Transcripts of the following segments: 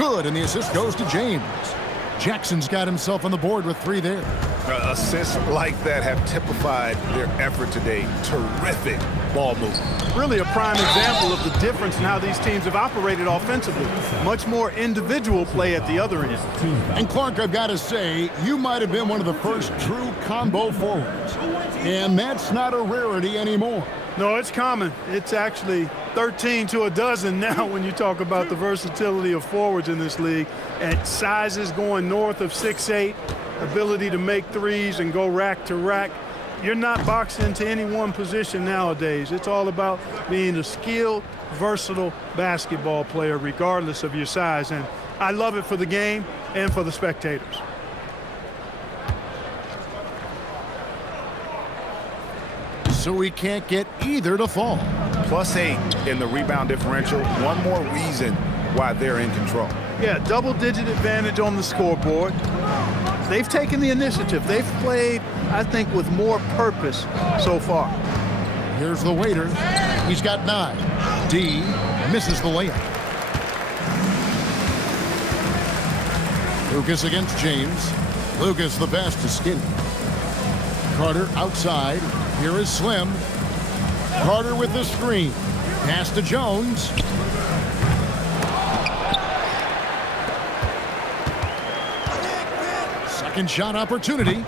Good, and the assist goes to James. Jackson's got himself on the board with 3 there. Assists like that have typified their effort today. Terrific ball movement. Really a prime example of the difference in how these teams have operated offensively. Much more individual play at the other end. And Clark, I've got to say, you might have been one of the first true combo forwards. And that's not a rarity anymore. No, it's common. It's actually 13 to a dozen now when you talk about the versatility of forwards in this league. At sizes going north of 6'8", ability to make threes and go rack to rack. You're not boxed into any one position nowadays. It's all about being a skilled, versatile basketball player regardless of your size. And I love it for the game and for the spectators. So we can't get either to fall. +8 in the rebound differential. One more reason why they're in control. Yeah, double-digit advantage on the scoreboard. They've taken the initiative. They've played, I think, with more purpose so far. Here's the waiter. He's got 9. D misses the layup. Lucas against James. Lucas the pass to Skinny. Carter outside. Here is Slim. Carter with the screen. Pass to Jones. Second shot opportunity.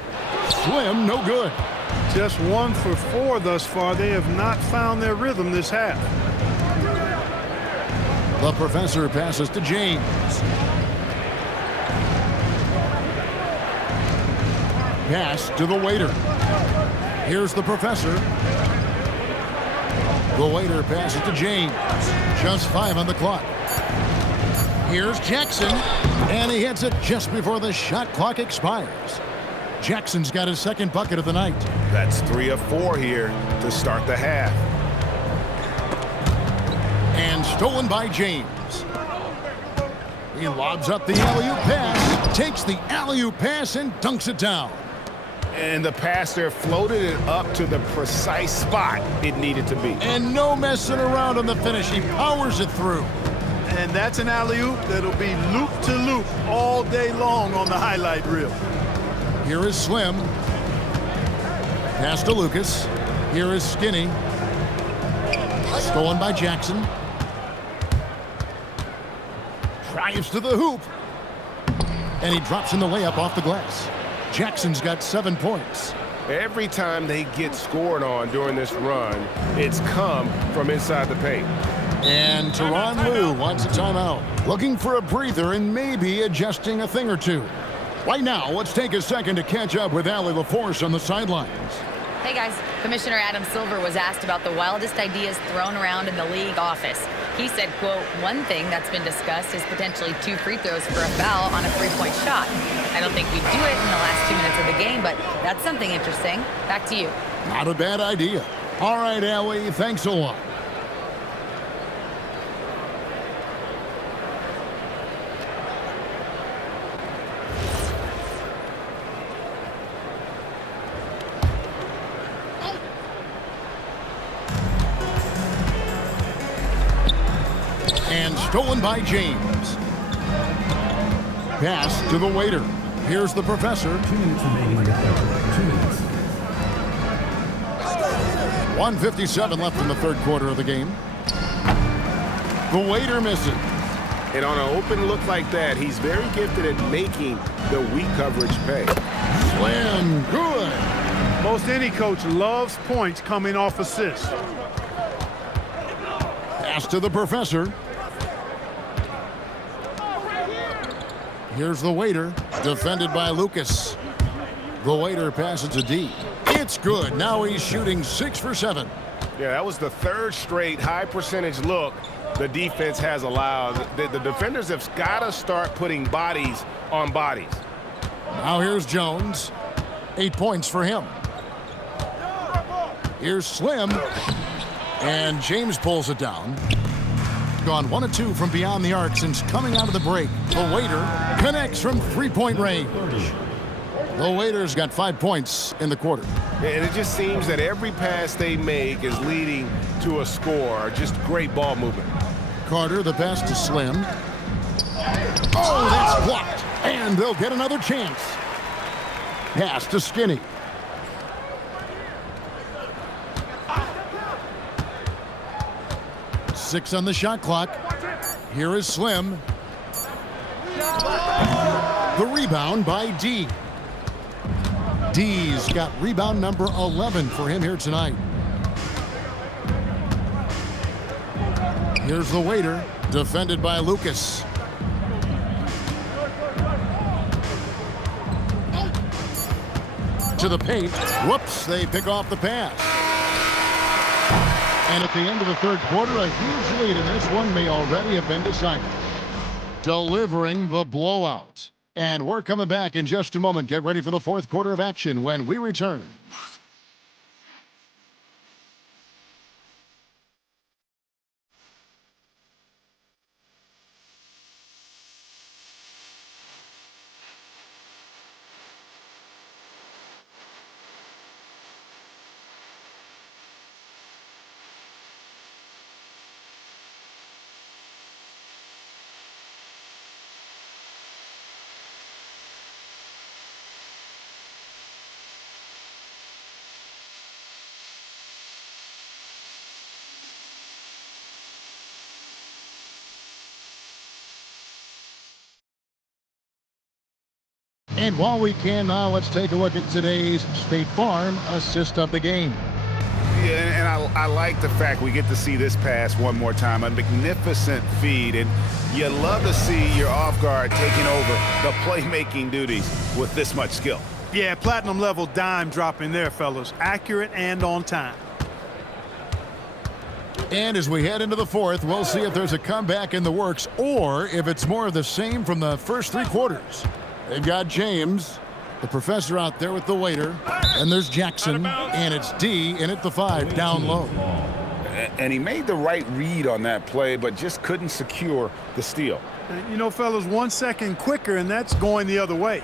Slim, no good. Just 1 for 4 thus far. They have not found their rhythm this half. The professor passes to James. Pass to the waiter. Here's the professor. The waiter passes to James. Just 5 on the clock. Here's Jackson, and he hits it just before the shot clock expires. Jackson's got his second bucket of the night. That's 3 of 4 here to start the half. And stolen by James. He lobs up the alley-oop pass, takes the alley-oop pass, and dunks it down. And the passer floated it up to the precise spot it needed to be. And no messing around on the finish. He powers it through. And that's an alley-oop that'll be loop-to-loop all day long on the highlight reel. Here is Slim. Pass to Lucas. Here is Skinny. Stolen by Jackson. Drives to the hoop. And he drops in the layup off the glass. Jackson's got 7 points. Every time they get scored on during this run, it's come from inside the paint. And Tyronn Lue wants a timeout. Looking for a breather and maybe adjusting a thing or two. Right now, let's take a second to catch up with Allie LaForce on the sidelines. Hey guys, Commissioner Adam Silver was asked about the wildest ideas thrown around in the league office. He said, quote, one thing that's been discussed is potentially 2 free throws for a foul on a 3-point shot. I don't think we'd do it in the last 2 minutes of the game, but that's something interesting. Back to you. Not a bad idea. All right, Allie, thanks a lot. And stolen by James. Pass to the waiter. Here's the professor. 2 minutes remaining in the third. 2 minutes. 1:57 left in the third quarter of the game. The waiter misses. And on an open look like that, he's very gifted at making the weak coverage pay. Slam, good. Most any coach loves points coming off assists. Pass to the professor. Here's the waiter, defended by Lucas. The waiter passes to D. It's good. Now he's shooting 6 for 7. Yeah, that was the 3rd straight high percentage look the defense has allowed. The defenders have got to start putting bodies on bodies. Now here's Jones. 8 points for him. Here's Slim. And James pulls it down. Gone 1 of 2 from beyond the arc since coming out of the break. The waiter connects from 3-point range. The waiter's got 5 points in the quarter. And it just seems that every pass they make is leading to a score. Just great ball movement. Carter, the pass to Slim. Oh, that's blocked. And they'll get another chance. Pass to Skinny. Six on the shot clock. Here is Slim. The rebound by D. D's got rebound number 11 for him here tonight. Here's the waiter, defended by Lucas. To the paint. Whoops, they pick off the pass. And at the end of the third quarter, a huge lead in this one may already have been decided. Delivering the blowout. And we're coming back in just a moment. Get ready for the fourth quarter of action when we return. And while we can now, let's take a look at today's State Farm assist of the game. Yeah, and I like the fact we get to see this pass one more time. A magnificent feed, and you love to see your off guard taking over the playmaking duties with this much skill. Yeah, platinum level dime dropping there, fellas. Accurate and on time. And as we head into the fourth, we'll see if there's a comeback in the works or if it's more of the same from the first three quarters. They've got James, the professor out there with the waiter, and there's Jackson, and it's D in at the 5, down low. And he made the right read on that play, but just couldn't secure the steal. You know, fellas, 1 second quicker, and that's going the other way.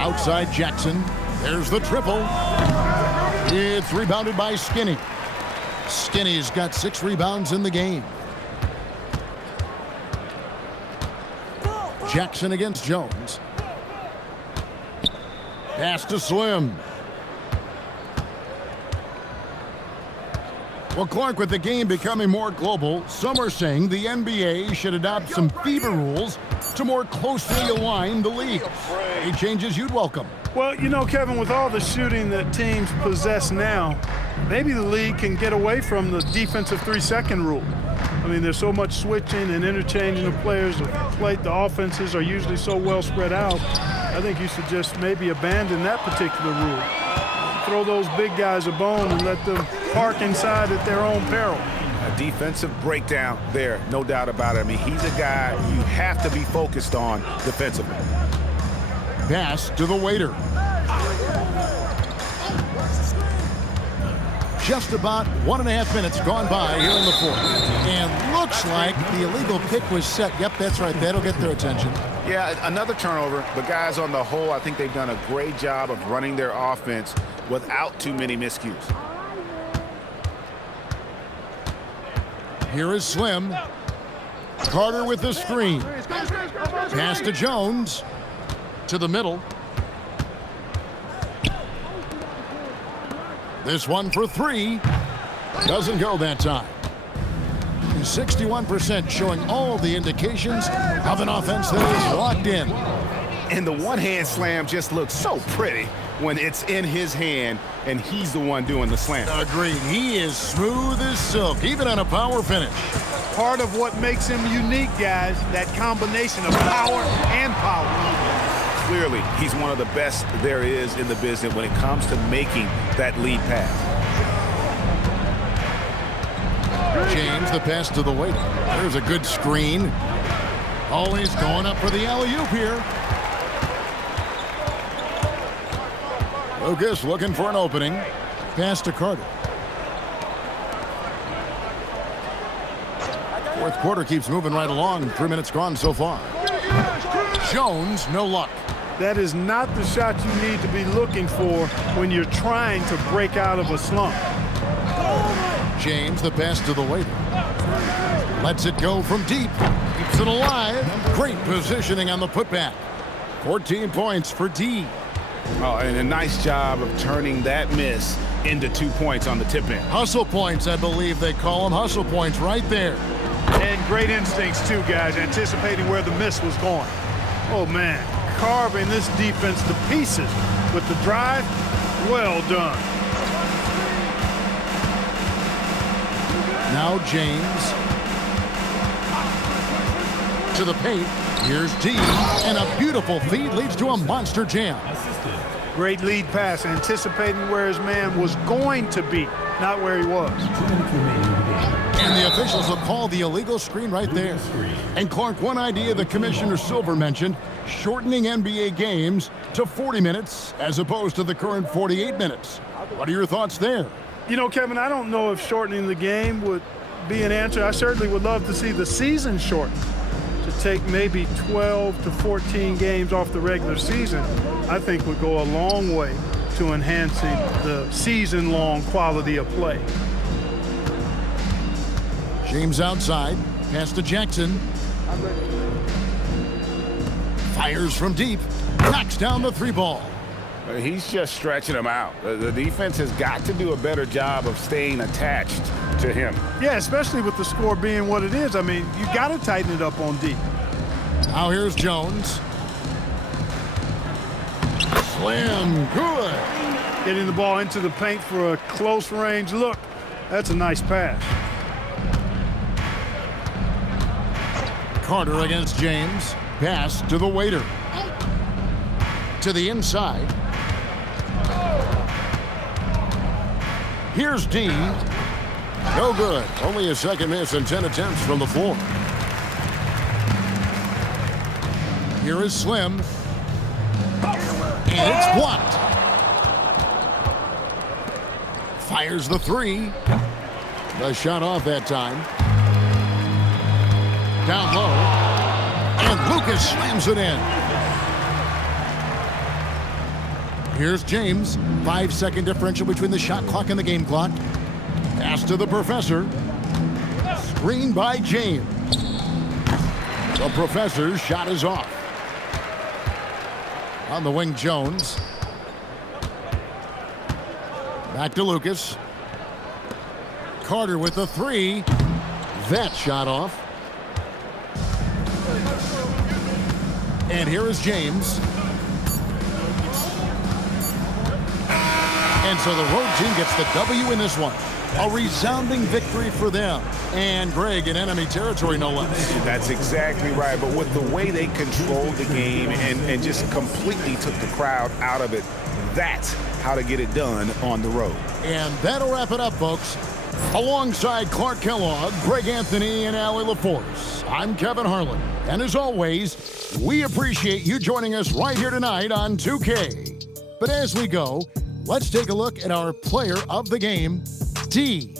Outside Jackson, there's the triple. It's rebounded by Skinny. Skinny's got 6 rebounds in the game. Jackson against Jones. Pass to Slim. Well, Clark, with the game becoming more global, some are saying the NBA should adopt some FIBA rules to more closely align the leagues. Any changes you'd welcome? Well, you know, Kevin, with all the shooting that teams possess now, maybe the league can get away from the defensive 3-second rule. I mean, there's so much switching and interchanging of players. The offenses are usually so well spread out. I think you should just maybe abandon that particular rule. Throw those big guys a bone and let them park inside at their own peril. A defensive breakdown there, no doubt about it. I mean, he's a guy you have to be focused on defensively. Pass to the waiter. Just about 1.5 minutes gone by here in the fourth. And looks like the illegal pick was set. Yep, that's right. That'll get their attention. Yeah, another turnover. But guys, on the whole, I think they've done a great job of running their offense without too many miscues. Here is Slim. Carter with the screen. Pass to Jones. To the middle. This one for 3. Doesn't go that time. 61% showing all the indications of an offense that is locked in. And the one-hand slam just looks so pretty when it's in his hand and he's the one doing the slam. Agreed. He is smooth as silk, even on a power finish. Part of what makes him unique, guys, that combination of power and power. Clearly, he's one of the best there is in the business when it comes to making that lead pass. James, the pass to the waiter. There's a good screen. Always going up for the alley-oop here. Lucas looking for an opening. Pass to Carter. Fourth quarter keeps moving right along. 3 minutes gone so far. Jones, no luck. That is not the shot you need to be looking for when you're trying to break out of a slump. James, the pass to the waiter. Lets it go from deep. Keeps it alive. Great positioning on the putback. 14 points for D. Oh, and a nice job of turning that miss into 2 points on the tip in. Hustle points, I believe they call them. Hustle points right there. And great instincts, too, guys, anticipating where the miss was going. Oh, man, carving this defense to pieces with the drive. Well done. Now James. To the paint. Here's D. And a beautiful feed leads to a monster jam. Great lead pass, anticipating where his man was going to be, not where he was. 2 minutes remaining in the game. And the officials will call the illegal screen right there. And Clark, one idea that Commissioner Silver mentioned, shortening NBA games to 40 minutes as opposed to the current 48 minutes. What are your thoughts there? You know, Kevin, I don't know if shortening the game would be an answer. I certainly would love to see the season shortened, to take maybe 12 to 14 games off the regular season. I think would go a long way to enhancing the season-long quality of play. James outside, pass to Jackson. Fires from deep, knocks down the 3 ball. He's just stretching him out. The defense has got to do a better job of staying attached to him. Yeah, especially with the score being what it is. I mean, you got to tighten it up on D. Now here's Jones. Slam, good. Getting the ball into the paint for a close range look. That's a nice pass. Carter against James. Pass to the waiter. To the inside. Here's D. No good. Only a second miss and 10 attempts from the floor. Here is Slim. And it's blocked. Fires the 3. The shot off that time. Down low. And Lucas slams it in. Here's James. 5-second differential between the shot clock and the game clock. Pass to the professor. Screen by James. The professor's shot is off. On the wing, Jones. Back to Lucas. Carter with the 3. That shot off. And here is James. And so the road team gets the W in this one. A resounding victory for them. And Greg in enemy territory, no less. That's exactly right. But with the way they controlled the game and just completely took the crowd out of it, that's how to get it done on the road. And that'll wrap it up, folks. Alongside Clark Kellogg, Greg Anthony, and Allie LaForce, I'm Kevin Harlan. And as always, we appreciate you joining us right here tonight on 2K. But as we go, let's take a look at our player of the game, D.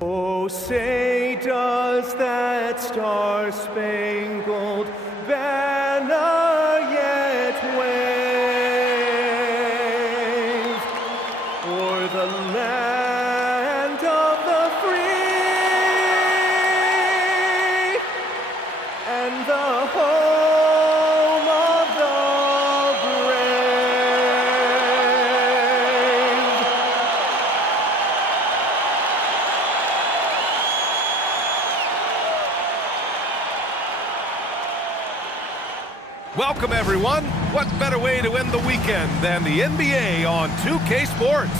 Oh, say does that star-spangled banner yet wave? Welcome, everyone. What better way to end the weekend than the NBA on 2K Sports?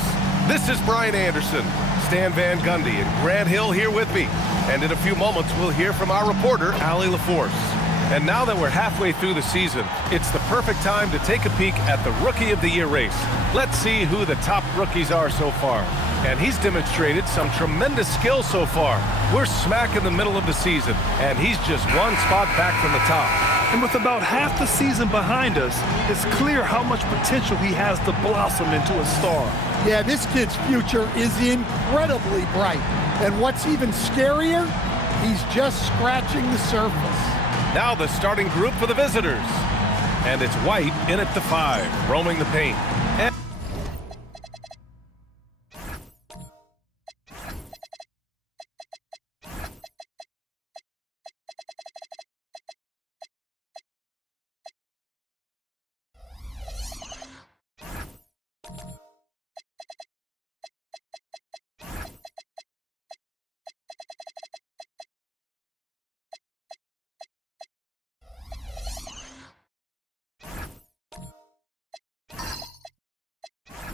This is Brian Anderson, Stan Van Gundy, and Grant Hill here with me. And in a few moments, we'll hear from our reporter, Allie LaForce. And now that we're halfway through the season, it's the perfect time to take a peek at the Rookie of the Year race. Let's see who the top rookies are so far. And he's demonstrated some tremendous skill so far. We're smack in the middle of the season, and he's just one spot back from the top. And with about half the season behind us, it's clear how much potential he has to blossom into a star. Yeah, this kid's future is incredibly bright. And what's even scarier, he's just scratching the surface. Now the starting group for the visitors. And it's White in at the 5, roaming the paint.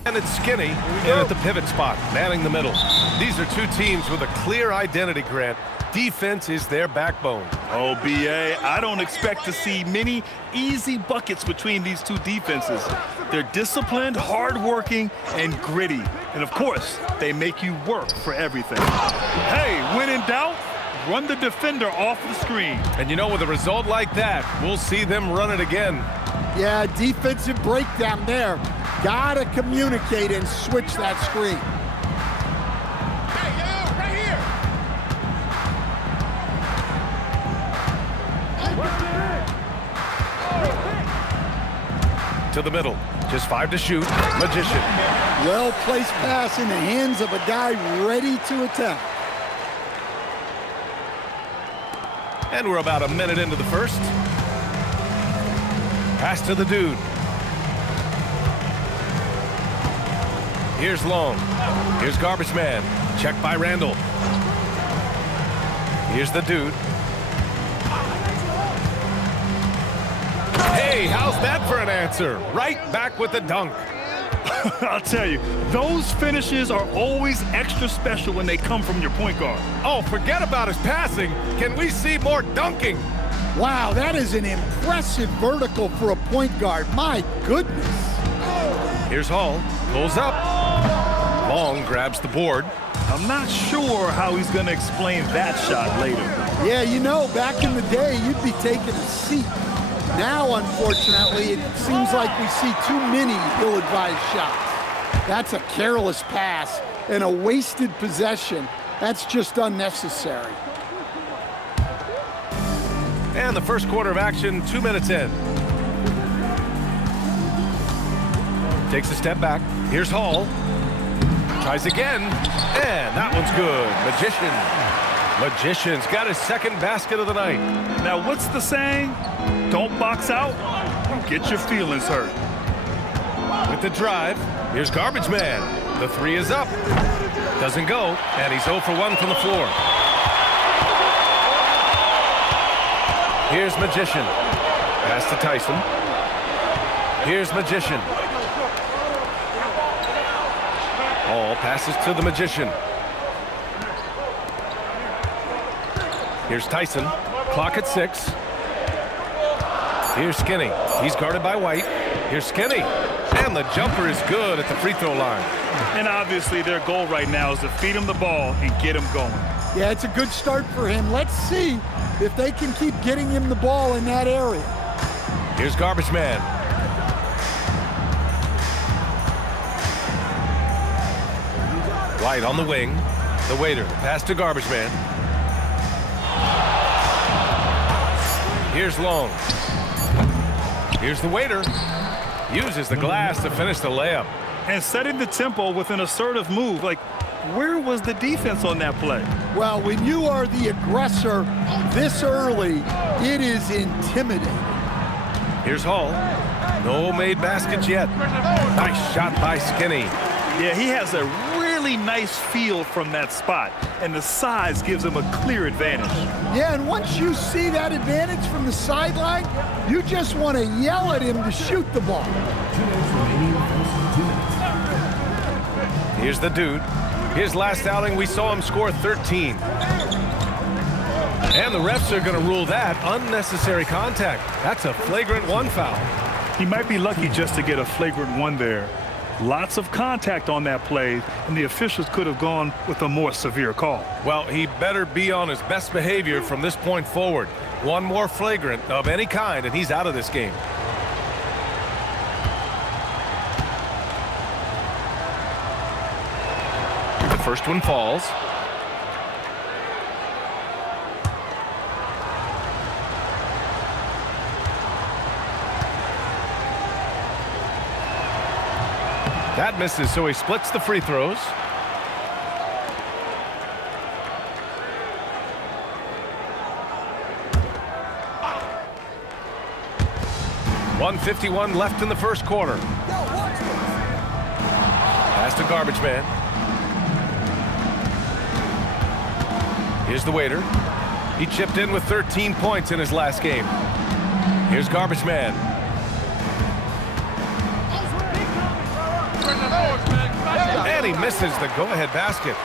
And it's Skinny in at the pivot spot, manning the middle. These are two teams with a clear identity, Grant. Defense is their backbone. Oh, BA, I don't expect to see many easy buckets between these two defenses. They're disciplined, hardworking, and gritty. And of course, they make you work for everything. Hey, when in doubt, run the defender off the screen. And you know, with a result like that, we'll see them run it again. Yeah, defensive breakdown there. Gotta communicate and switch that screen. Hey, yo, right here. To the middle. Just 5 to shoot. Magician. Well-placed pass in the hands of a guy ready to attack. And we're about a minute into the first. Pass to the dude. Here's Long. Here's Garbage Man. Check by Randall. Here's the dude. Hey, how's that for an answer? Right back with the dunk. I'll tell you, those finishes are always extra special when they come from your point guard. Oh, forget about his passing. Can we see more dunking? Wow, that is an impressive vertical for a point guard. My goodness. Here's Hall. Pulls up. Long grabs the board. I'm not sure how he's going to explain that shot later. Yeah, you know, back in the day, you'd be taking a seat. Now, unfortunately, it seems like we see too many ill-advised shots. That's a careless pass and a wasted possession. That's just unnecessary. And the first quarter of action, 2 minutes in. Takes a step back. Here's Hall. Tries again. And that one's good. Magician's got his second basket of the night. Now, what's the saying? Don't box out, get your feelings hurt. With the drive, here's Garbage Man. The 3 is up. Doesn't go, and he's 0 for 1 from the floor. Here's Magician. Pass to Tyson. Here's Magician. All passes to the Magician. Here's Tyson. Clock at 6. Here's Skinny. He's guarded by White. Here's Skinny. And the jumper is good at the free throw line. And obviously their goal right now is to feed him the ball and get him going. Yeah, it's a good start for him. Let's see if they can keep getting him the ball in that area. Here's Garbage Man. White on the wing. The waiter. Pass to Garbage Man. Here's Long. Here's the waiter. Uses the glass to finish the layup. And setting the tempo with an assertive move. Like, where was the defense on that play? Well, when you are the aggressor this early, it is intimidating. Here's Hall. No made baskets yet. Nice shot by Skinny. Yeah, he has a really really nice feel from that spot, and the size gives him a clear advantage. Yeah, and once you see that advantage from the sideline, you just want to yell at him to shoot the ball. 2 minutes remaining. 2 minutes. Here's the dude. His last outing, we saw him score 13. And the refs are going to rule that unnecessary contact. That's a flagrant 1 foul. He might be lucky just to get a flagrant 1 there. Lots of contact on that play, and the officials could have gone with a more severe call. Well, he better be on his best behavior from this point forward. 1 more flagrant of any kind, and he's out of this game. The first one falls. That misses, so he splits the free throws. .151 left in the first quarter. Pass to garbage man. Here's the waiter. He chipped in with 13 points in his last game. Here's garbage man. And he misses the go-ahead basket.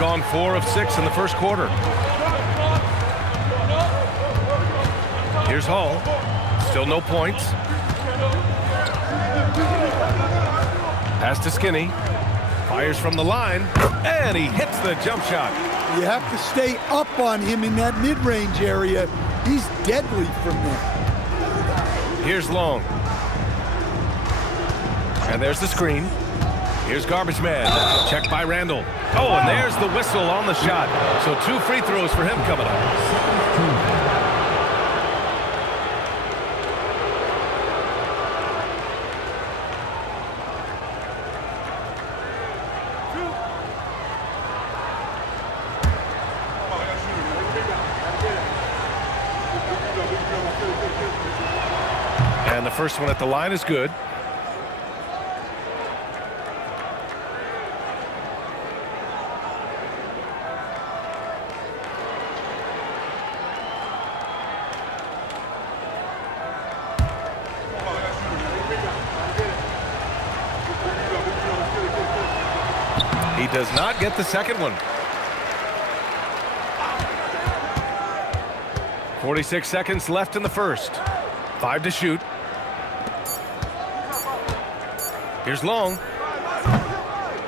Gone 4 of 6 in the first quarter. Here's Hall. Still no points. Pass to Skinny. Fires from the line. And he hits the jump shot. You have to stay up on him in that mid-range area. He's deadly from there. Here's Long. And there's the screen. Here's garbage man. Checked by Randall. Oh, and there's the whistle on the shot. So 2 free throws for him coming up. And the first one at the line is good. He does not get the second one. 46 seconds left in the first. 5 to shoot. Here's Long.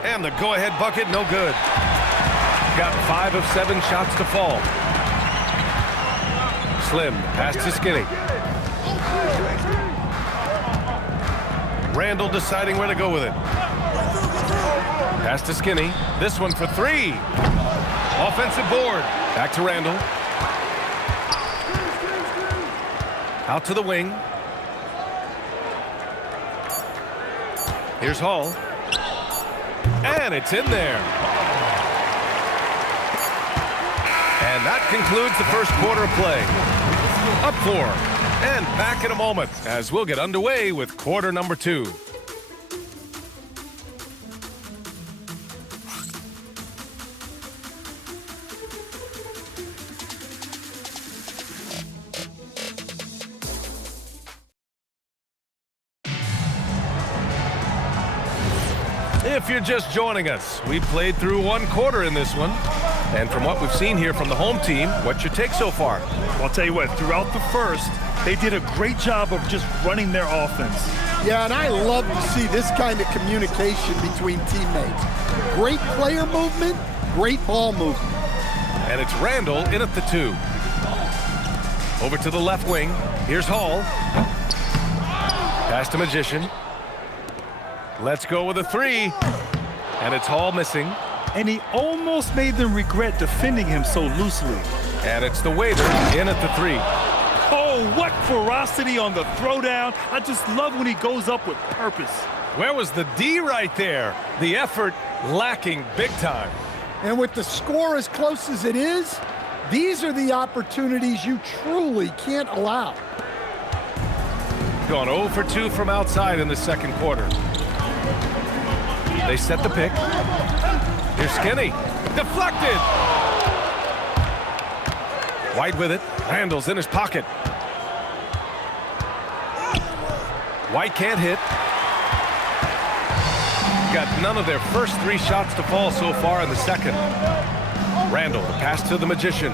And the go-ahead bucket, no good. Got 5 of 7 shots to fall. Slim, pass to Skinny. Randall deciding where to go with it. Pass to Skinny. This one for 3. Offensive board. Back to Randall. Out to the wing. Here's Hall. And it's in there. And that concludes the first quarter of play. Up 4. And back in a moment as we'll get underway with quarter number 2. If you're just joining us, we played through 1 quarter in this one. And from what we've seen here from the home team, what's your take so far? I'll tell you what, throughout the first, they did a great job of just running their offense. Yeah, and I love to see this kind of communication between teammates. Great player movement, great ball movement. And it's Randall in at the 2. Over to the left wing. Here's Hall. Pass to Magician. Let's go with a 3. And it's Hall missing. And he almost made them regret defending him so loosely. And it's the waiter in at the 3. Oh, what ferocity on the throwdown. I just love when he goes up with purpose. Where was the D right there? The effort lacking big time. And with the score as close as it is, these are the opportunities you truly can't allow. Gone 0 for 2 from outside in the second quarter. They set the pick. Here's Skinny. Deflected. White with it. Randall's in his pocket. White can't hit. Got none of their first 3 shots to fall so far in the second. Randall, the pass to the Magician.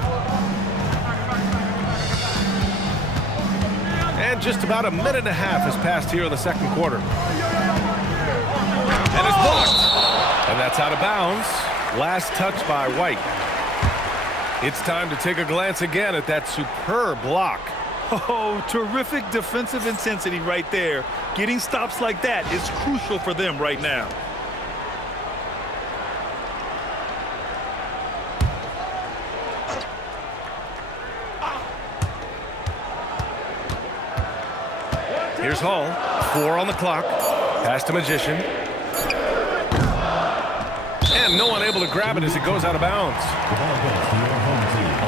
And just about a minute and a half has passed here in the second quarter. And it's blocked. And that's out of bounds. Last touch by White. It's time to take a glance again at that superb block. Oh, terrific defensive intensity right there. Getting stops like that is crucial for them right now. Here's Hall. 4 on the clock. Pass to Magician. And no one able to grab it as it goes out of bounds.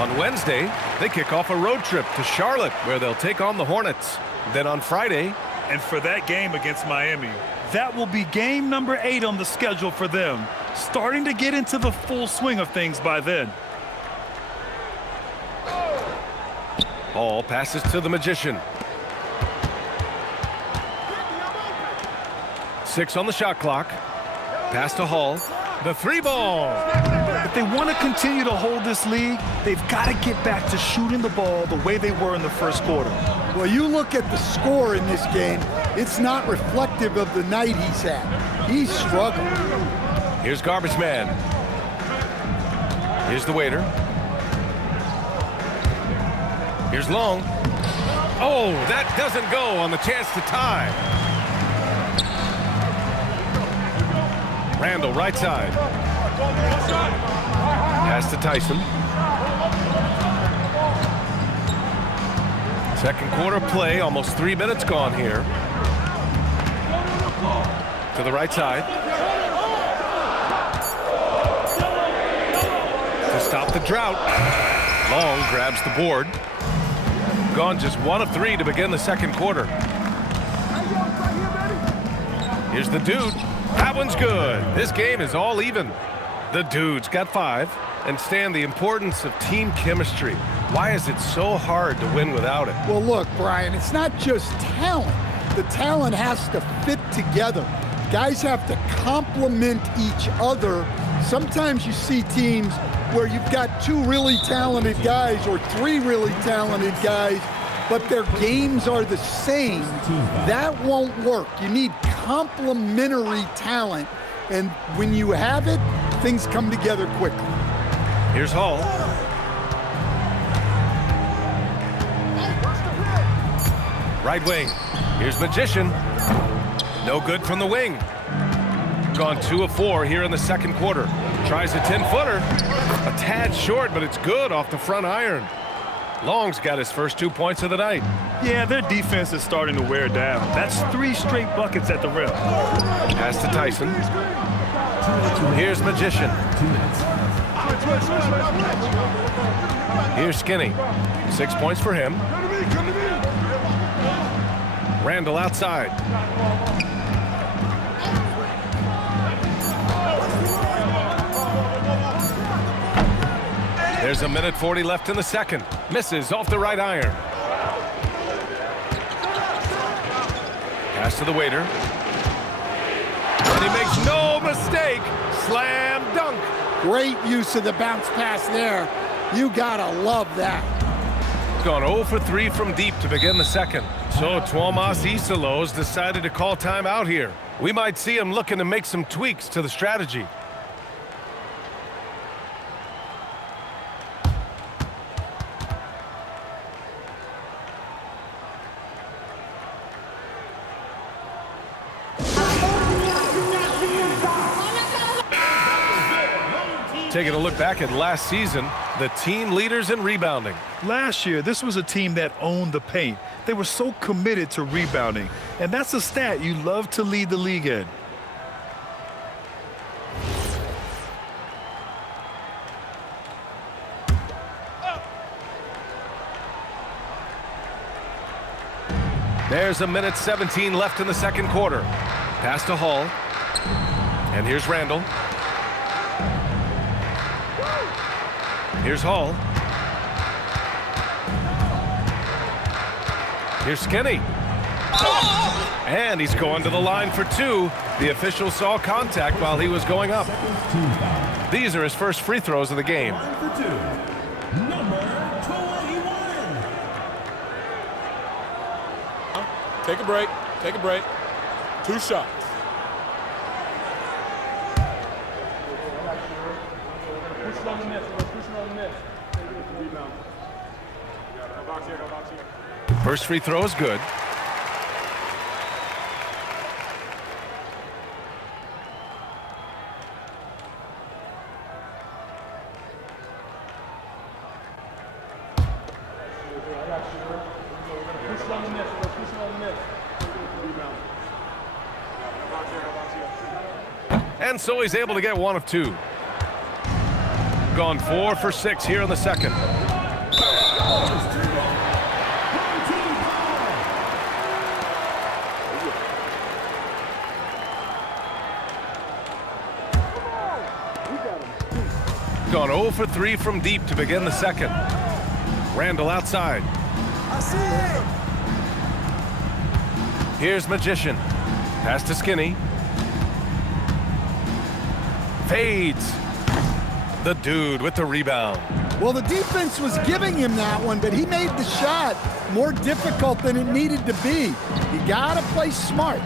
On Wednesday, they kick off a road trip to Charlotte, where they'll take on the Hornets. Then on Friday, and for that game against Miami, that will be game number 8 on the schedule for them, starting to get into the full swing of things by then. Hall passes to the Magician. 6 on the shot clock. Pass to Hall. The 3 ball. If they want to continue to hold this lead, they've got to get back to shooting the ball the way they were in the first quarter. Well, you look at the score in this game, it's not reflective of the night he's had. He's struggled. Here's Garbage Man. Here's the waiter. Here's Long. Oh, that doesn't go on the chance to tie. Randall, right side. Pass to Tyson. Second quarter play, almost 3 minutes gone here. To the right side. To stop the drought. Long grabs the board. Gone just 1 of 3 to begin the second quarter. Here's the Dude. That one's good. This game is all even. The Dude's got 5. And Stan, the importance of team chemistry. Why is it so hard to win without it? Well, look, Brian, it's not just talent. The talent has to fit together. Guys have to complement each other. Sometimes you see teams where you've got 2 really talented guys or 3 really talented guys, but their games are the same. That won't work. You need complementary talent, and when you have it, things come together quickly. Here's Hall. Right wing. Here's Magician. No good from the wing. Gone 2 of 4 here in the second quarter. Tries a 10-footer. A tad short, but it's good off the front iron. Long's got his first 2 points of the night. Yeah, their defense is starting to wear down. That's 3 straight buckets at the rim. Pass to Tyson. Here's Magician. Here's Skinny. 6 points for him. Randall outside. There's a minute 40 left in the second. Misses off the right iron. Pass to the waiter. And he makes no mistake. Slam dunk. Great use of the bounce pass there. You gotta love that. Gone 0 for 3 from deep to begin the second. So Tuomas Isalos decided to call timeout here. We might see him looking to make some tweaks to the strategy. Taking a look back at last season, the team leaders in rebounding. Last year, this was a team that owned the paint. They were so committed to rebounding, and that's a stat you love to lead the league in. There's a minute 17 left in the second quarter. Pass to Hall. And here's Randall. Here's Hall. Here's Skinny. And he's going to the line for two. The official saw contact while he was going up. These are his first free throws of the game. Take a break. Take a break. 2 shots. First free throw is good. And so he's able to get 1 of 2. Gone 4 for 6 here in the second. Gone 0 for 3 from deep to begin the second. Randall outside. Here's Magician. Pass to Skinny. Fades. The dude with the rebound. Well, the defense was giving him that one, but he made the shot more difficult than it needed to be. You gotta play smart.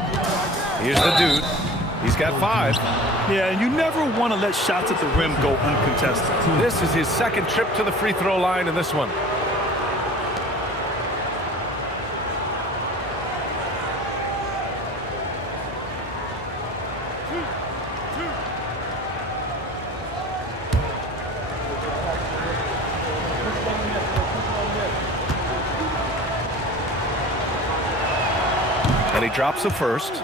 Here's the dude. He's got 5. Yeah, and you never want to let shots at the rim go uncontested. This is his second trip to the free throw line in this one. And he drops the first.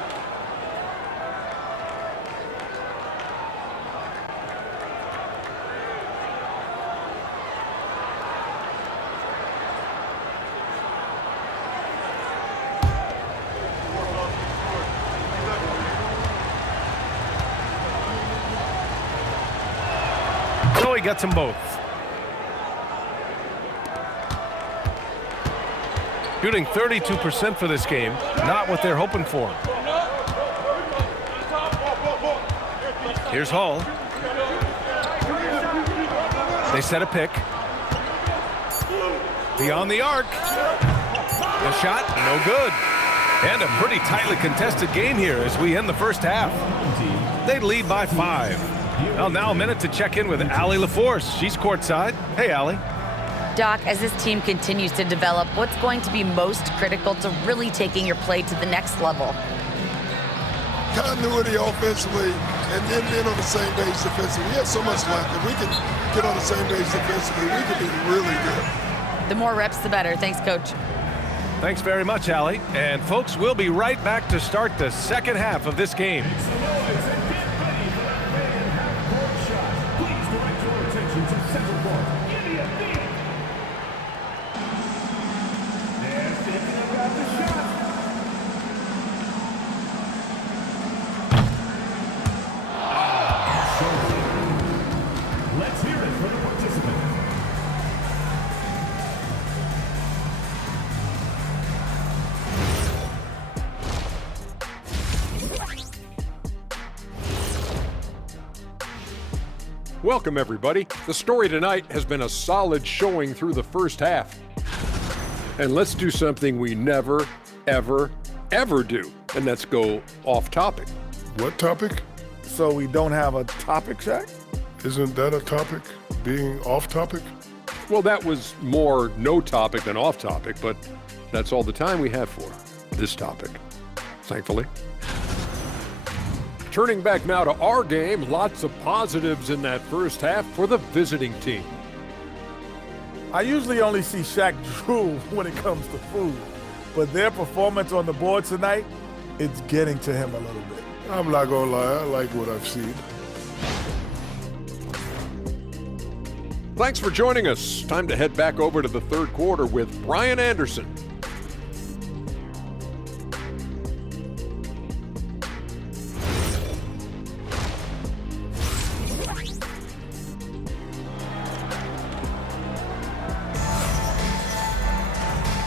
So he gets them both. Shooting 32% for this game, not what they're hoping for. Here's Hall. They set a pick. Beyond the arc. The shot, no good. And a pretty tightly contested game here as we end the first half. They lead by 5. Well, now a minute to check in with Allie LaForce. She's courtside. Hey, Allie. Doc, as this team continues to develop, what's going to be most critical to really taking your play to the next level? Continuity offensively and then being on the same page defensively. We have so much left. If we can get on the same page defensively, we can be really good. The more reps, the better. Thanks, Coach. Thanks very much, Allie. And folks, we'll be right back to start the second half of this game. Let's hear it for the participant. Welcome, everybody. The story tonight has been a solid showing through the first half. And let's do something we never, ever, ever do, and that's go off topic. What topic? So we don't have a topic, Shaq? Isn't that a topic? Being off topic? Well, that was more no topic than off topic, but that's all the time we have for this topic, thankfully. Turning back now to our game, lots of positives in that first half for the visiting team. I usually only see Shaq drool when it comes to food, but their performance on the board tonight, it's getting to him a little bit. I'm not gonna lie, I like what I've seen. Thanks for joining us. Time to head back over to the third quarter with Brian Anderson.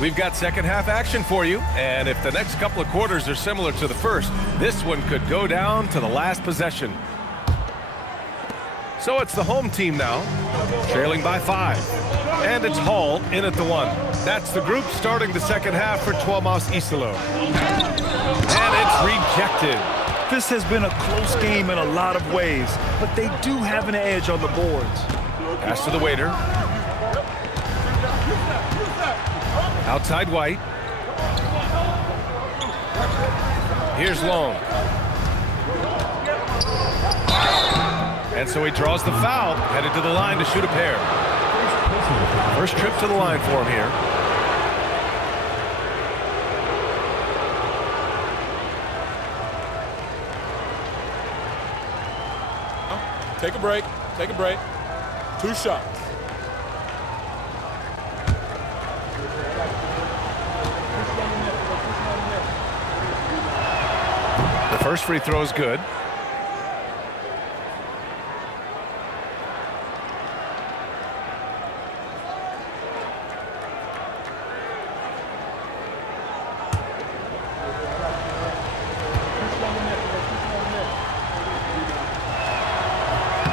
We've got second half action for you, and if the next couple of quarters are similar to the first, this one could go down to the last possession. So it's the home team now, trailing by 5. And it's Hall in at the 1. That's the group starting the second half for Tuomas Isalo. And it's rejected. This has been a close game in a lot of ways, but they do have an edge on the boards. Pass to the waiter. Outside White. Here's Long. And so he draws the foul, headed to the line to shoot a pair. First trip to the line for him here. Take a break. Take a break. 2 shots. The first free throw is good.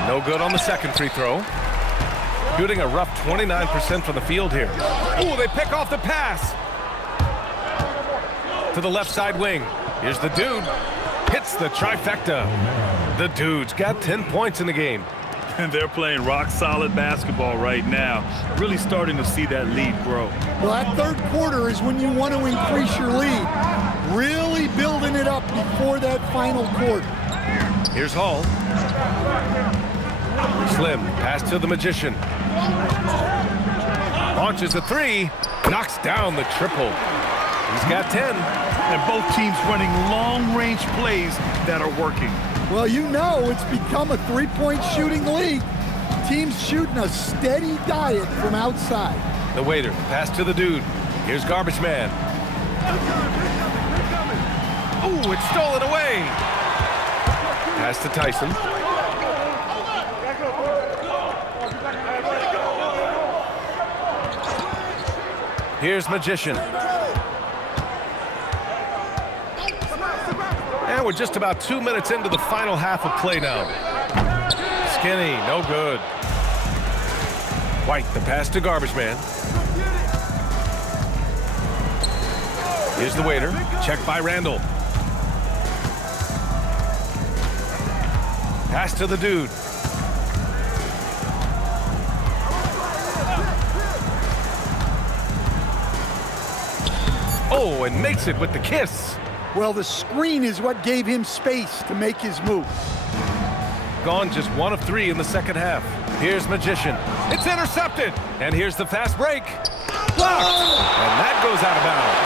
No good on the second free throw. Shooting a rough 29% from the field here. Ooh, they pick off the pass. To the left side wing. Here's the dude. Hits the trifecta. The dude's got 10 points in the game. And they're playing rock-solid basketball right now. Really starting to see that lead grow. Well, that third quarter is when you want to increase your lead. Really building it up before that final quarter. Here's Hall. Slim, pass to the Magician. Launches a 3, knocks down the triple. He's got 10. And both teams running long-range plays that are working. Well, you know it's become a three-point shooting league. Teams shooting a steady diet from outside. The waiter, pass to the dude. Here's Garbage Man. Ooh, it's stolen away. Pass to Tyson. Here's Magician. And we're just about 2 minutes into the final half of play now. Skinny, no good. White, the pass to Garbage Man. Here's the waiter. Checked by Randall. Pass to the dude. Oh, and makes it with the kiss. Well, the screen is what gave him space to make his move. Gone just 1 of 3 in the second half. Here's Magician. It's intercepted. And here's the fast break. Blocked. And that goes out of bounds.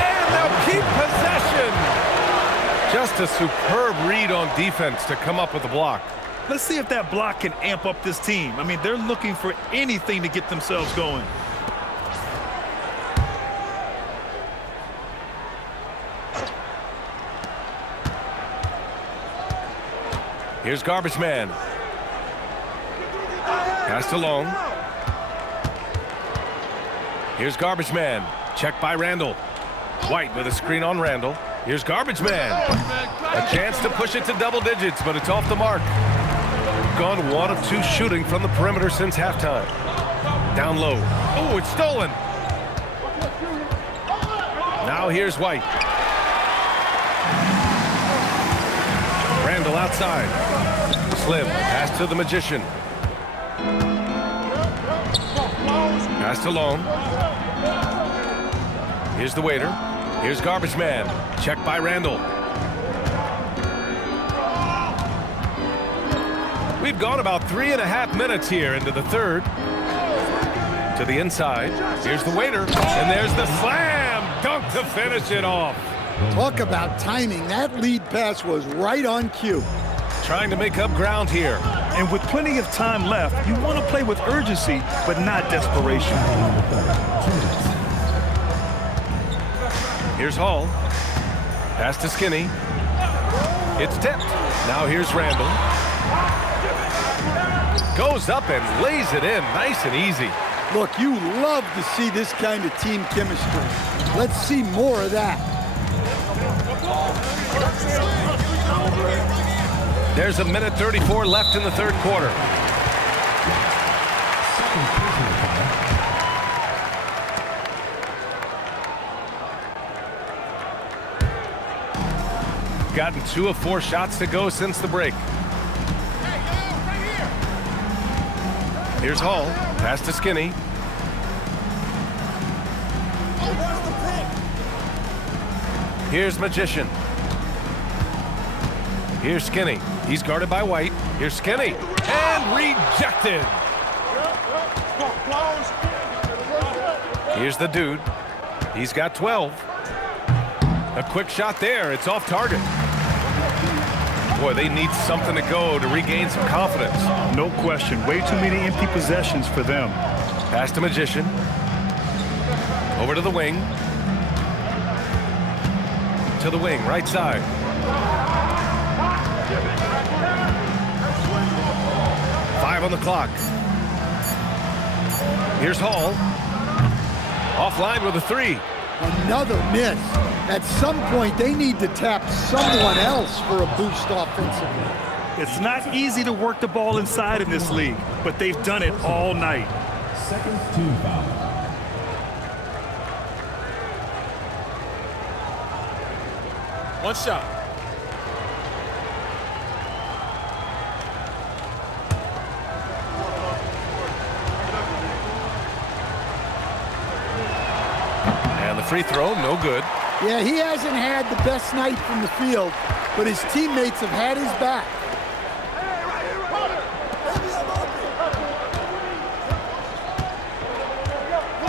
And they'll keep possession. Just a superb read on defense to come up with a block. Let's see if that block can amp up this team. I mean, they're looking for anything to get themselves going. Here's Garbage Man. Pass to Long. Here's Garbage Man. Checked by Randall. White with a screen on Randall. Here's Garbage Man. A chance to push it to double digits, but it's off the mark. Gone 1 of 2 shooting from the perimeter since halftime. Down low. Oh, it's stolen. Now here's White. Randall outside. Slim, pass to the Magician. Pass to Long. Here's the waiter. Here's Garbage Man. Checked by Randall. We've gone about 3.5 minutes here into the third. To the inside. Here's the waiter. And there's the slam dunk to finish it off. Talk about timing. That lead pass was right on cue. Trying to make up ground here. And with plenty of time left, you want to play with urgency, but not desperation. Here's Hall. Pass to Skinny. It's tipped. Now here's Randall. Goes up and lays it in. Nice and easy. Look, you love to see this kind of team chemistry. Let's see more of that. There's a minute 34 left in the third quarter. Gotten 2 of 4 shots to go since the break. Here's Hall. Pass to Skinny. Here's Magician. Here's Skinny. He's guarded by White. Here's Skinny. And rejected. Here's the dude. He's got 12. A quick shot there. It's off target. Boy, they need something to go to regain some confidence. No question. Way too many empty possessions for them. Pass to Magician. Over to the wing. To the wing, right side. Five on the clock. Here's Hall. Offline with a 3. Another miss. At some point, they need to tap someone else for a boost offensively. It's not easy to work the ball inside in this league, but they've done it all night. Second team foul. One shot. And the free throw, no good. Yeah, he hasn't had the best night from the field, but his teammates have had his back.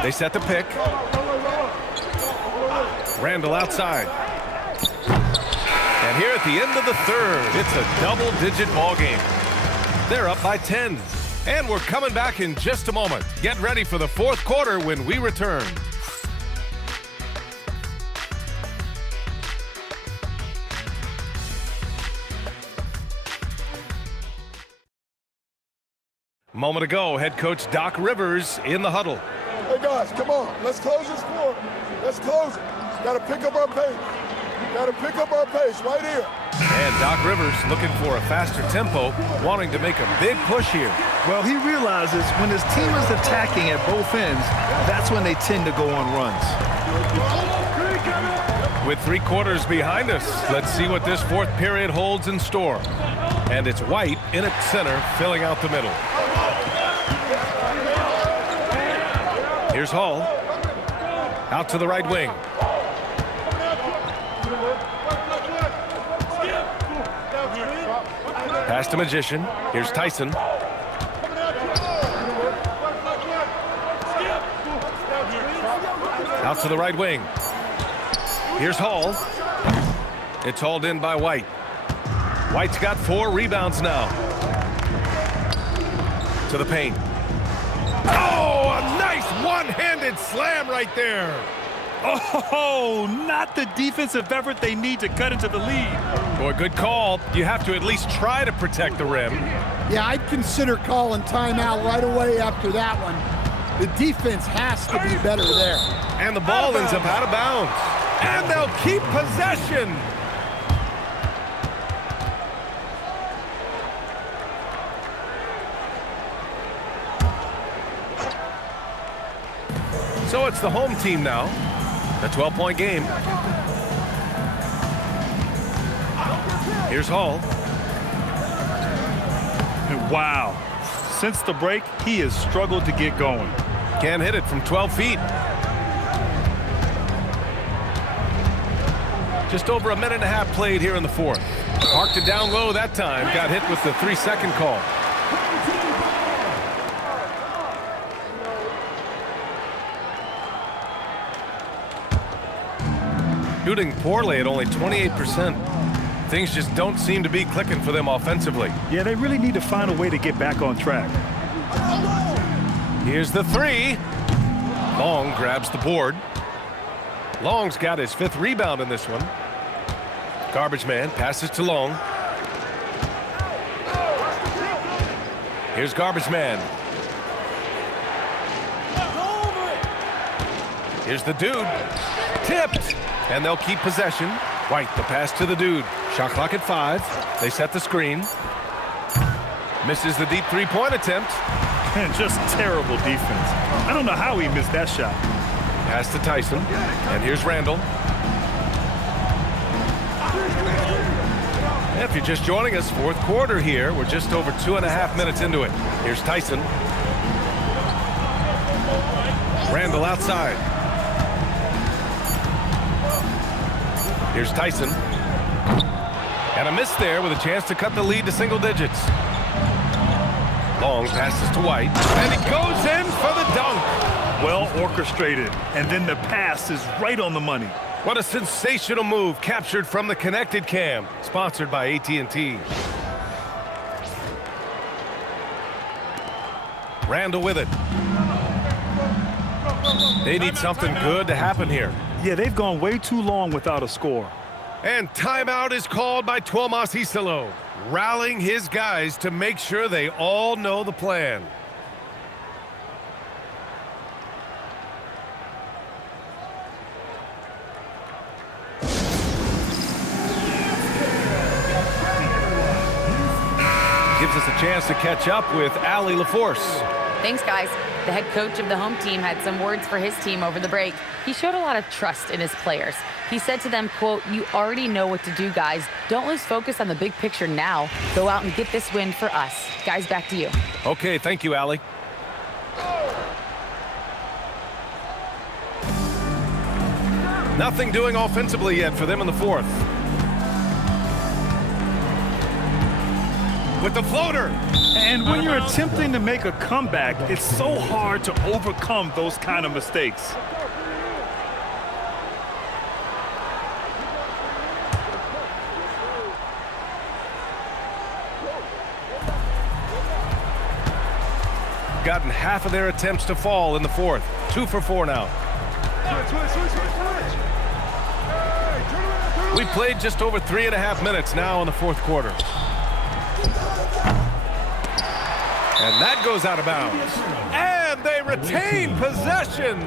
They set the pick. Randall outside. And here at the end of the third, it's a double-digit ball game. They're up by 10. And we're coming back in just a moment. Get ready for the fourth quarter when we return. Moment ago, head coach Doc Rivers in the huddle. Hey guys, come on. Let's close this quarter. Let's close it. Got to pick up our pace. Got to pick up our pace right here. And Doc Rivers looking for a faster tempo, wanting to make a big push here. Well, he realizes when his team is attacking at both ends, that's when they tend to go on runs. With 3 quarters behind us, let's see what this fourth period holds in store. And it's White in at center, filling out the middle. Here's Hall. Out to the right wing. Pass to Magician. Here's Tyson. Out to the right wing. Here's Hall. It's hauled in by White. White's got 4 rebounds now. To the paint. Oh, a nice one-handed slam right there. Oh, not the defensive effort they need to cut into the lead. Boy, good call. You have to at least try to protect the rim. Yeah, I'd consider calling timeout right away after that one. The defense has to be better there. And the ball ends up out of bounds. And they'll keep possession. So it's the home team now. A 12-point game. Here's Hall. And wow. Since the break, he has struggled to get going. Can't hit it from 12 feet. Just over a minute and a half played here in the fourth. Parked it down low that time. Got hit with the 3-second call. Shooting poorly at only 28%. Things just don't seem to be clicking for them offensively. Yeah, they really need to find a way to get back on track. Here's the 3. Long grabs the board. Long's got his 5th rebound in this one. Garbage man passes to Long. Here's Garbage man. Here's the dude. Tipped. And they'll keep possession. White, the pass to the dude. Shot clock at 5. They set the screen. Misses the deep three-point attempt. And just terrible defense. I don't know how he missed that shot. Pass to Tyson. And here's Randall. If you're just joining us, fourth quarter here. We're just over 2.5 minutes into it. Here's Tyson. Randall outside. Here's Tyson. And a miss there with a chance to cut the lead to single digits. Long passes to White. And he goes in for the dunk. Well orchestrated. And then the pass is right on the money. What a sensational move captured from the connected cam. Sponsored by AT&T. Randall with it. They need something good to happen here. Yeah, they've gone way too long without a score. And timeout is called by Tuomas Hisalo, rallying his guys to make sure they all know the plan. Gives us a chance to catch up with Allie LaForce. Thanks, guys. The head coach of the home team had some words for his team over the break. He showed a lot of trust in his players. He said to them, quote, "You already know what to do, guys. Don't lose focus on the big picture now. Go out and get this win for us." Guys, back to you. Okay, thank you, Allie. Nothing doing offensively yet for them in the fourth. With the floater. And when you're attempting to make a comeback, it's so hard to overcome those kind of mistakes. Gotten half of their attempts to fall in the fourth. 2 for 4 now. We played just over 3.5 minutes now in the fourth quarter. And that goes out of bounds. And they retain possession.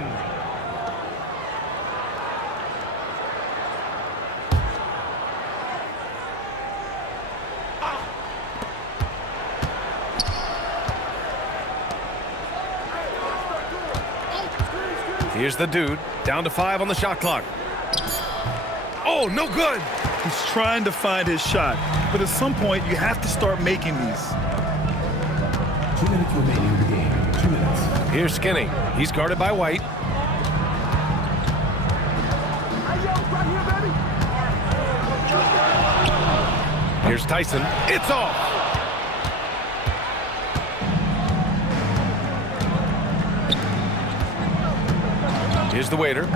Here's the dude, down to 5 on the shot clock. Oh, no good. He's trying to find his shot, but at some point you have to start making these. 2 minutes remaining in the game. 2 minutes. Here's Skinny. He's guarded by White. Here's Tyson. It's off. Here's the waiter.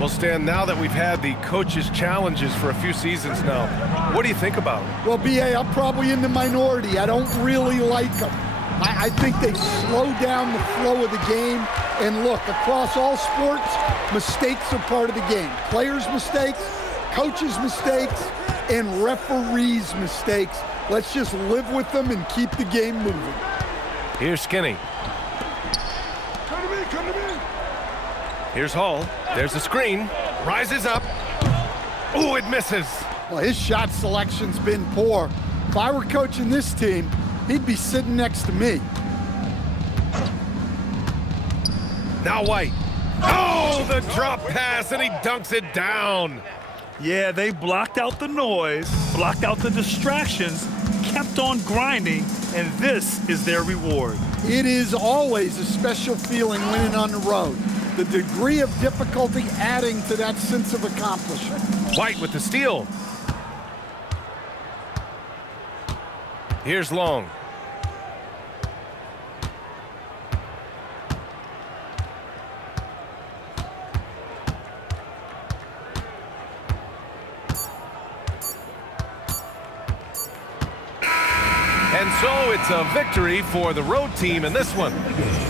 Well, Stan, now that we've had the coaches' challenges for a few seasons now, what do you think about it? Well, B.A., I'm probably in the minority. I don't really like them. I think they slow down the flow of the game. And look, across all sports, mistakes are part of the game. Players' mistakes, coaches' mistakes, and referees' mistakes. Let's just live with them and keep the game moving. Here's Skinny. Come to me. Here's Hall. There's the screen. Rises up. Ooh, it misses. Well, his shot selection's been poor. If I were coaching this team, he'd be sitting next to me. Now White. Oh, the drop pass, and he dunks it down. Yeah, they blocked out the noise, blocked out the distractions, kept on grinding, and this is their reward. It is always a special feeling winning on the road. The degree of difficulty adding to that sense of accomplishment. White with the steal. Here's Long. And so it's a victory for the road team in this one.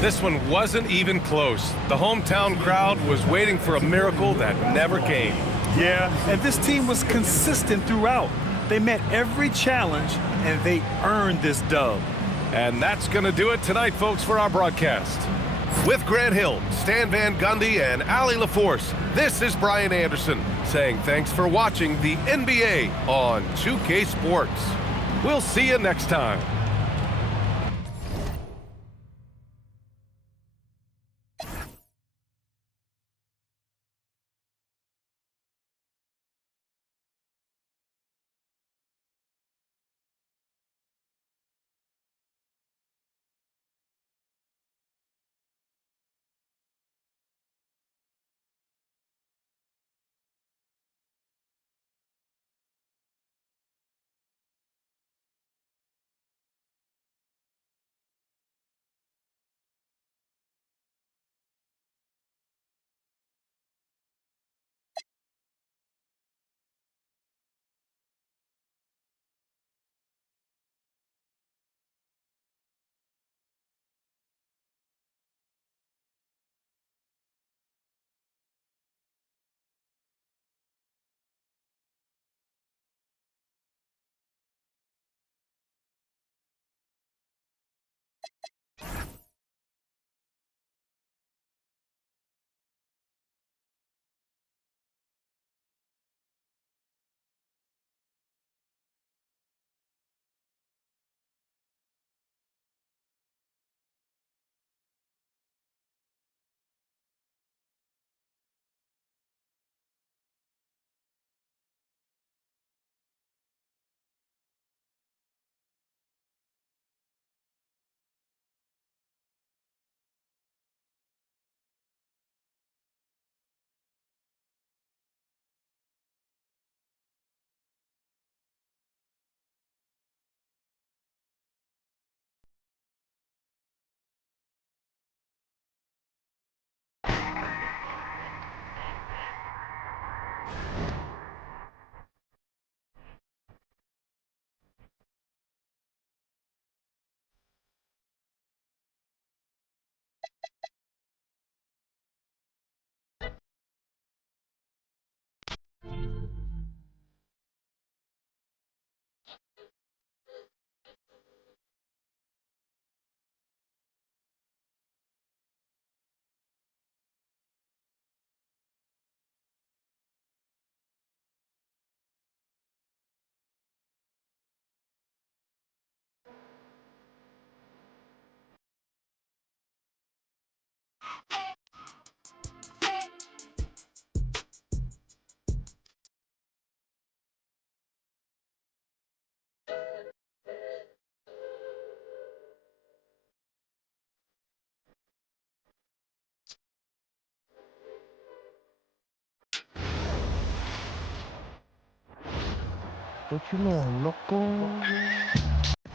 This one wasn't even close. The hometown crowd was waiting for a miracle that never came. Yeah, and this team was consistent throughout. They met every challenge and they earned this dub. And that's going to do it tonight, folks, for our broadcast. With Grant Hill, Stan Van Gundy, and Allie LaForce, this is Brian Anderson saying thanks for watching the NBA on 2K Sports. We'll see you next time.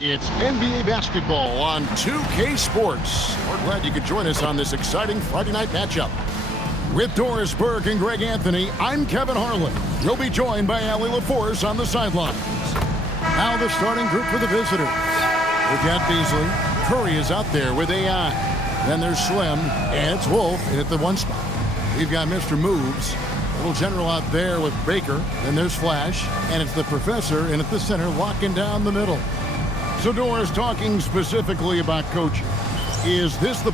It's NBA basketball on 2K Sports. We're glad you could join us on this exciting Friday night matchup. With Doris Burke and Greg Anthony, I'm Kevin Harlan. You'll be joined by Allie LaForce on the sidelines. Now the starting group for the visitors. We've got Beasley. Curry is out there with AI. Then there's Slim, and it's Wolf in at the one spot. We've got Mr. Moves. Little general out there with Baker. Then there's Flash, and it's the professor in at the center locking down the middle. So Doris, talking specifically about coaching, is this the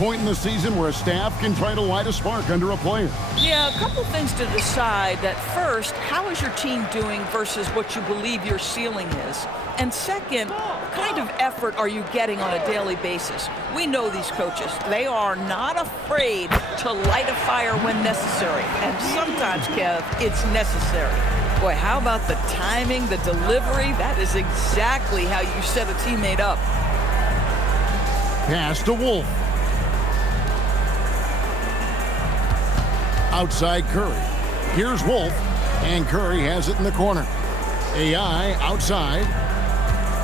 point in the season where a staff can try to light a spark under a player. Yeah, a couple things to decide. That first, how is your team doing versus what you believe your ceiling is? And second, what kind of effort are you getting on a daily basis? We know these coaches. They are not afraid to light a fire when necessary. And sometimes, Kev, it's necessary. Boy, how about the timing, the delivery? That is exactly how you set a teammate up. Pass to Wolf. Outside Curry. Here's Wolf, and Curry has it in the corner. AI outside.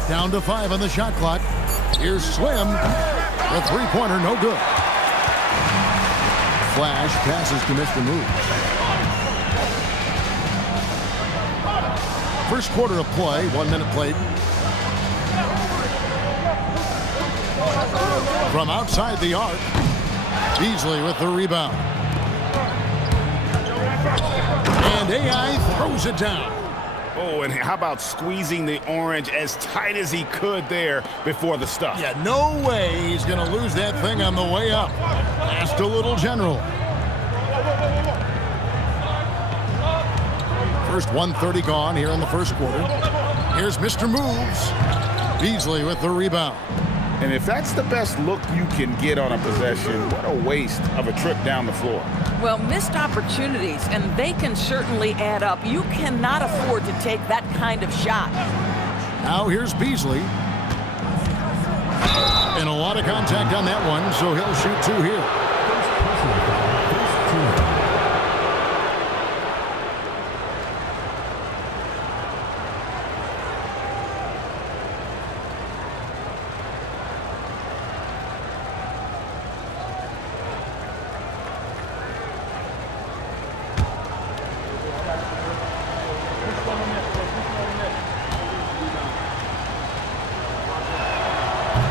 Down to 5 on the shot clock. Here's Slim. The three-pointer, no good. Flash passes to Mr. Moves. First quarter of play, 1 minute played. From outside the arc, Beasley with the rebound. And AI throws it down. Oh, and how about squeezing the orange as tight as he could there before the stuff? Yeah, no way he's going to lose that thing on the way up. Pass to Little General. First 1:30 gone here in the first quarter. Here's Mr. Moves. Beasley with the rebound. And if that's the best look you can get on a possession, what a waste of a trip down the floor. Well, missed opportunities, and they can certainly add up. You cannot afford to take that kind of shot. Now here's Beasley. And a lot of contact on that one, so he'll shoot 2 here.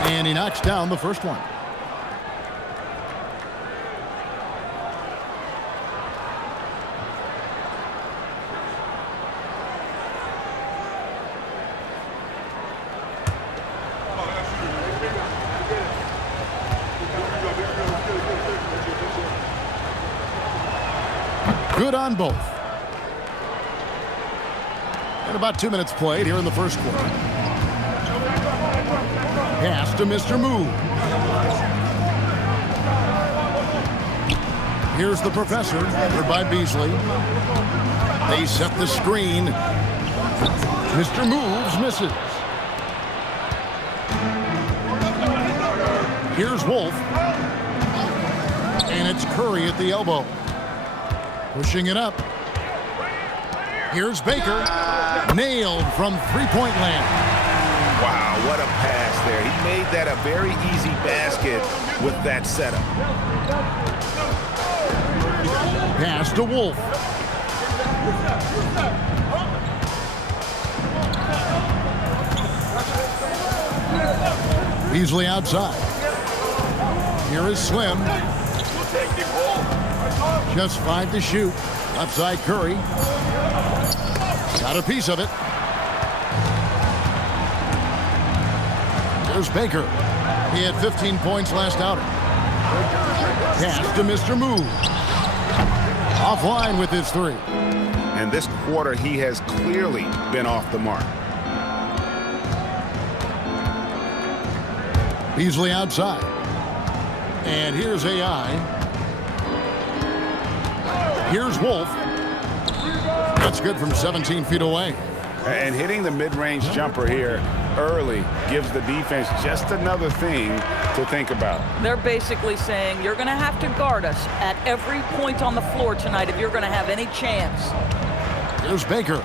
And he knocks down the first one. Good on both. And about 2 minutes played here in the first quarter. Pass to Mr. Move. Here's the professor, covered by Beasley. They set the screen. Mr. Moves misses. Here's Wolf. And it's Curry at the elbow. Pushing it up. Here's Baker. Nailed from three-point land. Wow, what a pass there. He made that a very easy basket with that setup. Pass to Wolf. Beasley outside. Here is Slim. Just 5 to shoot. Outside Curry. Got a piece of it. There's Baker. He had 15 points last outing. Pass to Mr. Move. Offline with his 3. And this quarter, he has clearly been off the mark. Beasley outside. And here's AI. Here's Wolf. That's good from 17 feet away. And hitting the mid-range jumper here early gives the defense just another thing to think about. They're basically saying you're going to have to guard us at every point on the floor tonight if you're going to have any chance. Here's Baker.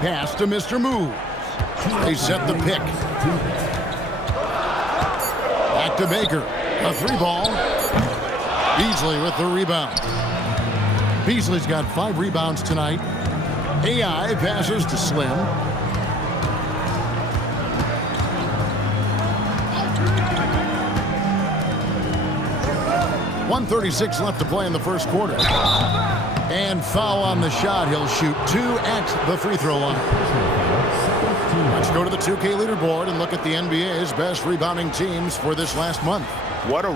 Pass to Mr. Move. They set the pick. Back to Baker. A 3-ball. Beasley with the rebound. Beasley's got 5 rebounds tonight. AI passes to Slim. .136 left to play in the first quarter. And foul on the shot. He'll shoot 2 at the free throw line. That's go to the 2K leaderboard and look at the NBA's best rebounding teams for this last month. What a